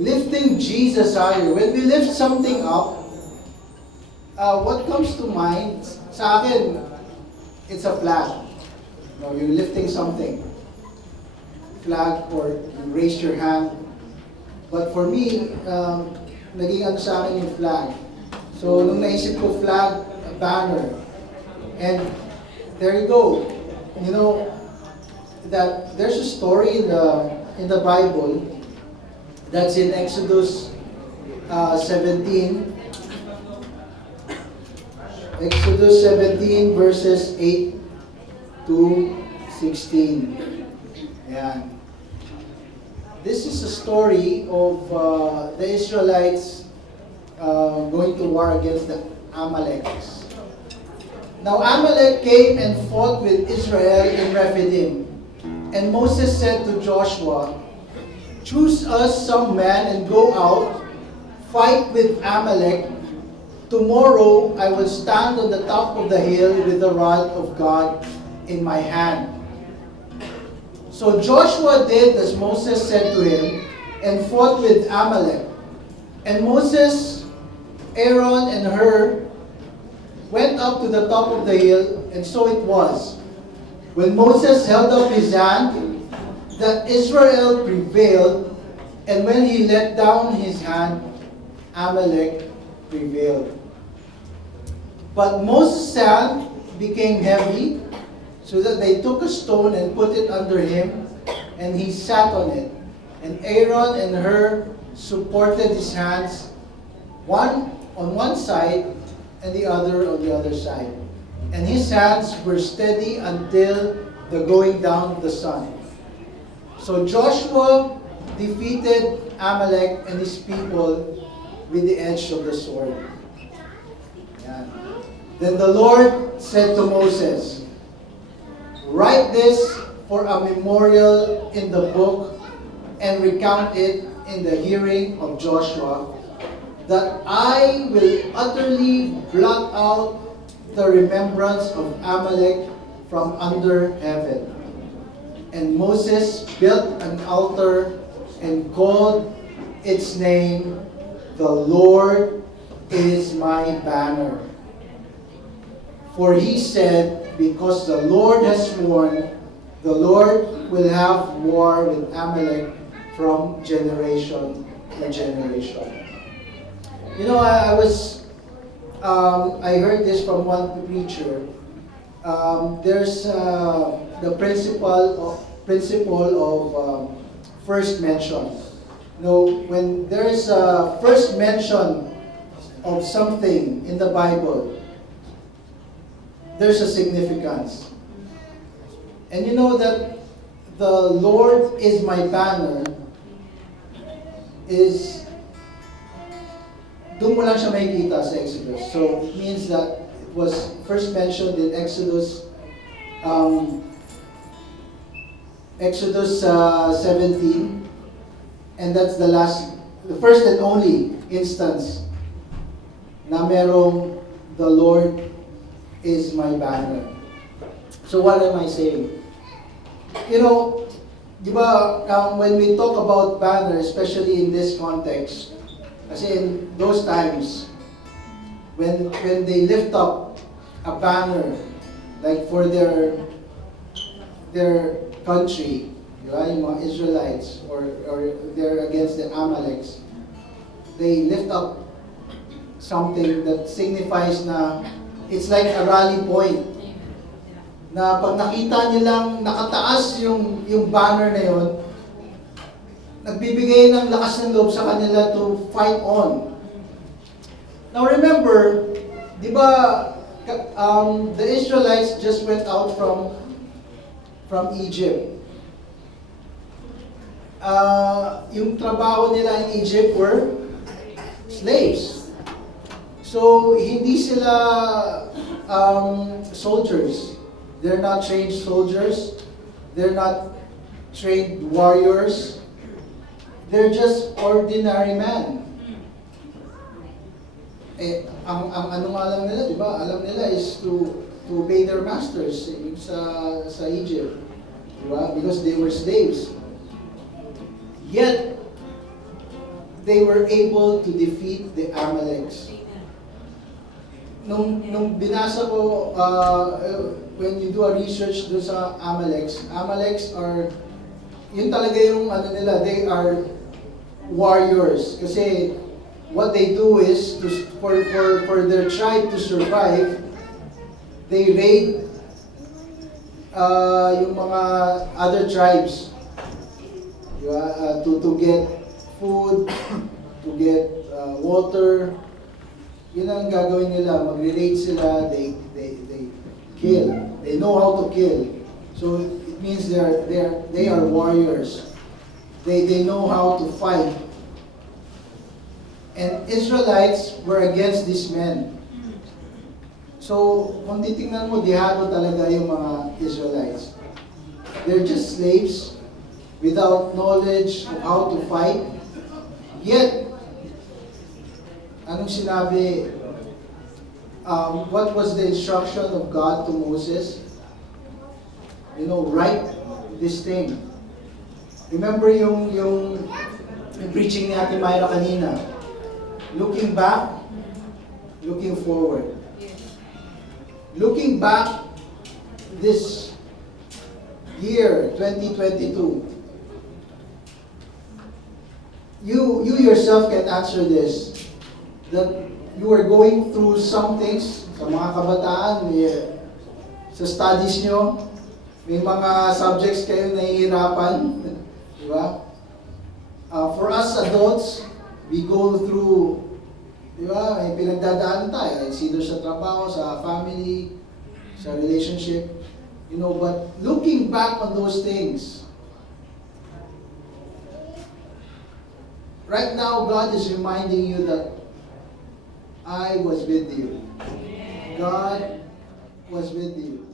lifting Jesus higher. When we lift something up, what comes to mind, sa akin, it's a flag. No, you're lifting something. Flag or you raise your hand. But for me, naging ano sa akin yung flag. So, nung naisip ko flag, banner. And there you go. You know, that there's a story in the Bible that's in Exodus 17. Exodus 17 verses 8 to 16. Ayan. This is a story of the Israelites going to war against the Amalekites. Now Amalek came and fought with Israel in Rephidim. And Moses said to Joshua, "Choose us some men and go out, fight with Amalek. Tomorrow I will stand on the top of the hill with the rod of God in my hand." So Joshua did as Moses said to him and fought with Amalek. And Moses, Aaron, and Hur went up to the top of the hill, and so it was. When Moses held up his hand, that Israel prevailed, and when he let down his hand, Amalek prevailed. But Moses' hand became heavy, so that they took a stone and put it under him, and he sat on it. And Aaron and Hur supported his hands, one on one side and the other on the other side. And his hands were steady until the going down of the sun. So Joshua defeated Amalek and his people with the edge of the sword. Yan. Then the Lord said to Moses, "Write this for a memorial in the book and recount it in the hearing of Joshua, that I will utterly blot out the remembrance of Amalek from under heaven." And Moses built an altar and called its name, "The Lord is my banner." For he said, "Because the Lord has sworn, the Lord will have war with Amalek from generation to generation." You know, I heard this from one preacher. There's the principle of first mention. You know, when there is a first mention of something in the Bible, there's a significance. And you know that the Lord is my banner is, doon mo lang siya makikita sa Exodus. So it means that it was first mentioned in Exodus 17, and that's the first and only instance na merong the Lord is my banner. So what am I saying? You know, di ba, when we talk about banner, especially in this context, kasi in those times, when they lift up a banner, like for their country, di ba, yung mga Israelites, or they're against the Amaleks, they lift up something that signifies na it's like a rally point. Na pag nakita nilang nakataas yung banner na yun, nagbibigay ng lakas ng loob sa kanila to fight on. Now remember, di ba, the Israelites just went out from Egypt. Yung trabaho nila in Egypt were slaves. So, hindi sila soldiers. They're not trained soldiers. They're not trained warriors. They're just ordinary men. Ang ano nga alam nila, di ba? Alam nila is to obey their masters sa Egypt. Di ba? Because they were slaves. Yet, they were able to defeat the Amaleks. Nung binasa ko, when you do a research doon sa Amaleks are, yun talaga yung ano nila, they are warriors. Kasi what they do is, for their tribe to survive, they raid yung mga other tribes. Diba? To get food, to get water. Yun ang gagawin nila, magre-raid sila, they kill. They know how to kill. So it means they are warriors. They know how to fight. And Israelites were against these men. So kung titingnan mo, dihado talaga yung mga Israelites. They're just slaves without knowledge of how to fight. Yet, anong sinabi, what was the instruction of God to Moses? You know, write this thing. Remember yung preaching ni Ate Myra kanina. Looking back, looking forward. Looking back this year, 2022, you yourself can answer this. That you are going through some things sa mga kabataan, sa studies nyo, may mga subjects kayo nahihirapan, di ba? For us adults, we go through, di ba, may pinagdadaan tayo, it's either sa trabaho, sa family, sa relationship, you know, but looking back on those things, right now God is reminding you that I was with you. God was with you.